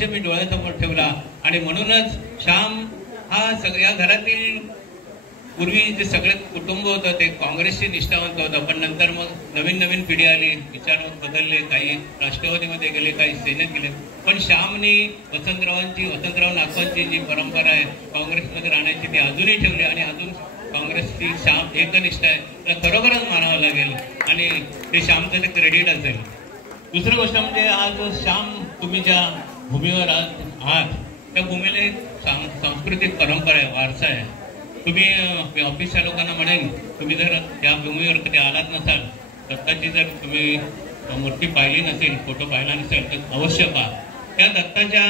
वर्ष मी डोळ्यासमोर ठेवला आणि म्हणूनच श्याम हा सगळ्या घरातील पूर्वी जे सगळे कुटुंब होतं ते काँग्रेसचे निष्ठावंत होतं, पण नंतर मग नवीन पिढी आली, विचार बदलले, काही राष्ट्रवादीमध्ये गेले, काही सेनेत गेले, पण श्यामने वसंतराव नागवांची जी परंपरा आहे काँग्रेसमध्ये राहण्याची ती अजूनही ठेवली आणि अजून काँग्रेसची श्याम एकनिष्ठ आहे, तर खरोखरच मानावं लागेल आणि ते श्यामचं ते क्रेडिट असेल. दुसरी गोष्ट म्हणजे आज श्याम तुम्ही ज्या भूमीवर आहात त्या भूमीला एक सांस्कृतिक परंपरा आहे, वारसा आहे. तुम्ही ऑफिसच्या लोकांना म्हणेन, तुम्ही जर या भूमीवर कधी आलात नसाल, दत्ताची जर तुम्ही मूर्ती पाहिली नसेल, फोटो पाहिला नसेल तर अवश्य पहा. त्या दत्ताच्या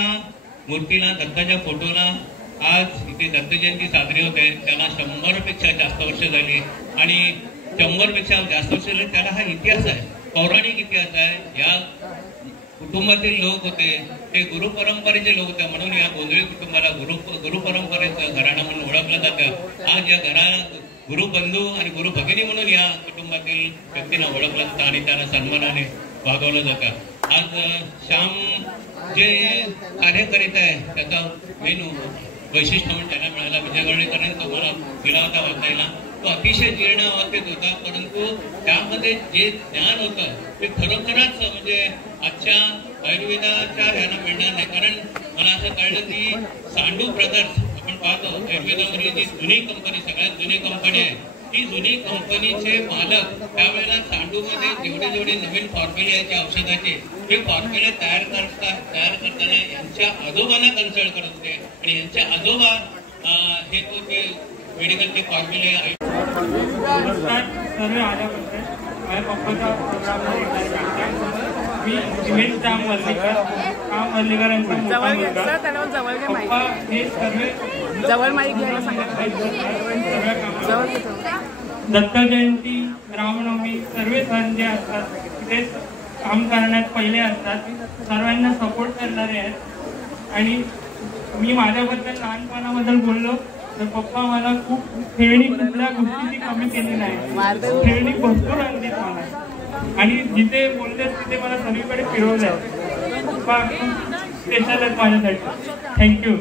मूर्तीला, दत्ताच्या फोटोला आज इथे दत्त जयंती साजरी होते. त्याला 100पेक्षा जास्त वर्ष झाली आणि 100पेक्षा जास्त वर्ष झाली. त्याला हा इतिहास आहे, पौराणिक इतिहास आहे. या कुटुंबातील लोक होते ते गुरु परंपरेचे लोक होते, म्हणून या गोंधळी कुटुंबाला गुरु परंपरेचं घराणं म्हणून ओळखलं जातं. आज या घरात गुरुबंधू आणि गुरु भगिनी म्हणून या कुटुंबातील व्यक्तींना ओळखलं जातं आणि त्यांना सन्मानाने वागवलं जातं. आज श्याम जे कार्य करीत आहे त्याचा मेन वैशिष्ट्य म्हणून त्याला मिळाला. विजय गवळीकरांनी तुम्हाला दिला होता वाचायला, तो अतिशय जीर्ण अवस्थेत होता, परंतु त्यामध्ये जे ज्ञान होतं ते खरोखरच म्हणजे आजच्या आयुर्वेदाच्या ह्याला मिळणार नाही. कारण मला असं कळलं की सांडू ब्रदर्स आपण पाहतो आयुर्वेदावरील जी जुनी कंपनी, सगळ्यात जुनी कंपनी आहे, ती जुनी कंपनीचे मालक त्यावेळेला सांडूमध्ये जेवढे नवीन फॉर्म्युले आहेत त्या औषधाचे ते फॉर्म्युले तयार करताना यांच्या आजोबांना कन्सल्ट करत होते आणि यांचे आजोबा हे तो ते मेडिकलचे फॉर्म्युले. माझ्या पप्पाचा मी इव्हेंट काम वर्लीकर यांचा मोठा मुलगा. पप्पा हे सर्व दत्त जयंती, रामनवमी सर्व सण जे असतात तिथे काम करण्यात पहिले असतात, सर्वांना सपोर्ट करणारे आहेत. आणि मी माझ्याबद्दल लहानपणाबद्दल बोललो तर पप्पा मला खूप खेळणी कुठल्या गोष्टीची कमी केली नाही, खेळणी भरपूर आणलीत मला आणि जिथे बोलतेस तिथे मला सगळीकडे फिरवलंय. पप्पा खूप स्पेशल आहेत माझ्यासाठी. थँक्यू.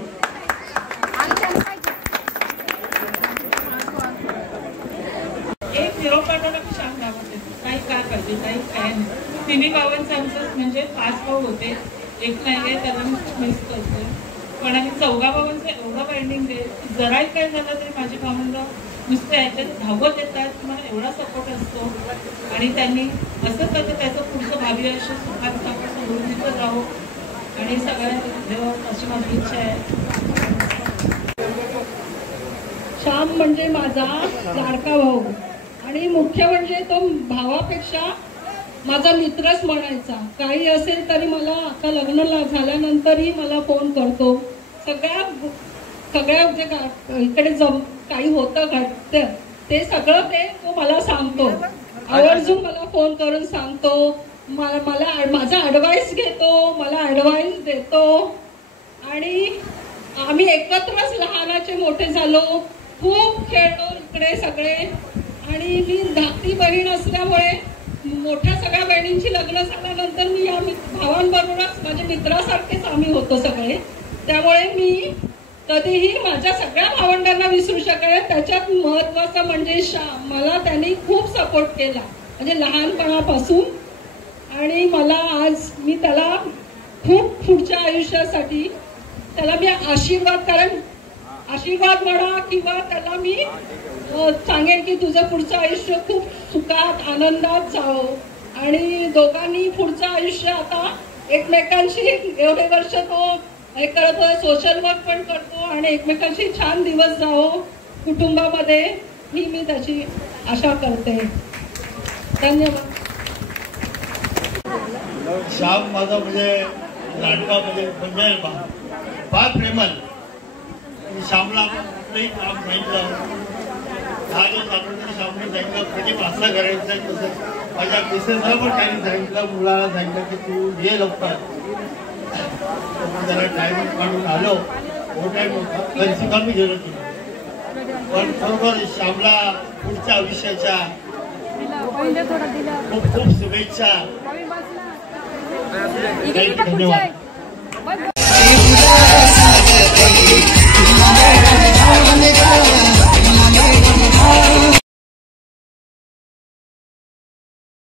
एक निरोप पाठवला की श्याम गावात काही काय पाहिजे काही काय नाही. तिन्ही भावांचे आमचं म्हणजे 5 भाऊ होते, एक नाही आहे त्याला मिस करतो, पण आम्ही 14 भावांचं एवढं बाइंडिंग आहे जराही काय झालं तरी माझी भावंड नुसते याच्यात धावत येतात, तुम्हाला एवढा सपोर्ट असतो आणि त्यांनी असंच आता त्याचं पुढचं भावी आयुष्य सुखात समृद्धीचं राहो आणि सगळ्या देवा अशी माझी इच्छा आहे. श्याम म्हणजे माझा लाडका भाऊ आणि मुख्य म्हणजे तो भावापेक्षा माझा मित्रच म्हणायचा. काही असेल तरी मला आता लग्न झाल्यानंतरही मला फोन करतो. सगळ्या जे इकडे काही होतं घडतं ते सगळं तो मला सांगतो, आवर्जून मला फोन करून सांगतो, मला माझा ॲडवाइस घेतो, मला ॲडवाइस देतो आणि आम्ही एकत्रच लहानाचे मोठे झालो, खूप खेळलो इकडे सगळे. आणि मी धाकटी बहीण असल्यामुळे मोठ्या सगळ्या बहिणींची लग्न झाल्यानंतर मी या भावांबरोबरच माझ्या मित्रासारखेच आम्ही होतो सगळे. त्यामुळे मी कधीही माझ्या सगळ्या भावंडांना विसरू शकले. त्याच्यात महत्वाचं म्हणजे मला त्यांनी खूप सपोर्ट केला म्हणजे लहानपणापासून आणि मला आज मी त्याला खूप पुढच्या आयुष्यासाठी त्याला मी आशीर्वाद म्हणा किंवा त्याला मी सांगेन की तुझं पुढचं आयुष्य खूप सुखात आनंदात जावं आणि दोघांनी पुढचं आयुष्य आता एकमेकांशी एवढे वर्ष तो हे करतो, सोशल वर्क पण करतो आणि एकमेकांशी छान दिवस जावो कुटुंबामध्ये ही मी त्याची आशा करते. धन्यवाद. श्याम माझा म्हणजे लाडका म्हणजे फार प्रेमल. श्यामला कुठलंही काम सांगितलं 10 दिवस आपण श्यामने सांगितलं कधी असं करायचं तसं. माझ्या मिसेसला पण काही सांगितलं, मुलाला सांगितलं की तू ये लवकर. जरा टाइम काढून आलो, तो टाइम होता घरची कमी गेलो की, पण बरोबर श्यामला पुढच्या आयुष्याच्या खूप खूप शुभेच्छा. धन्यवाद. बोला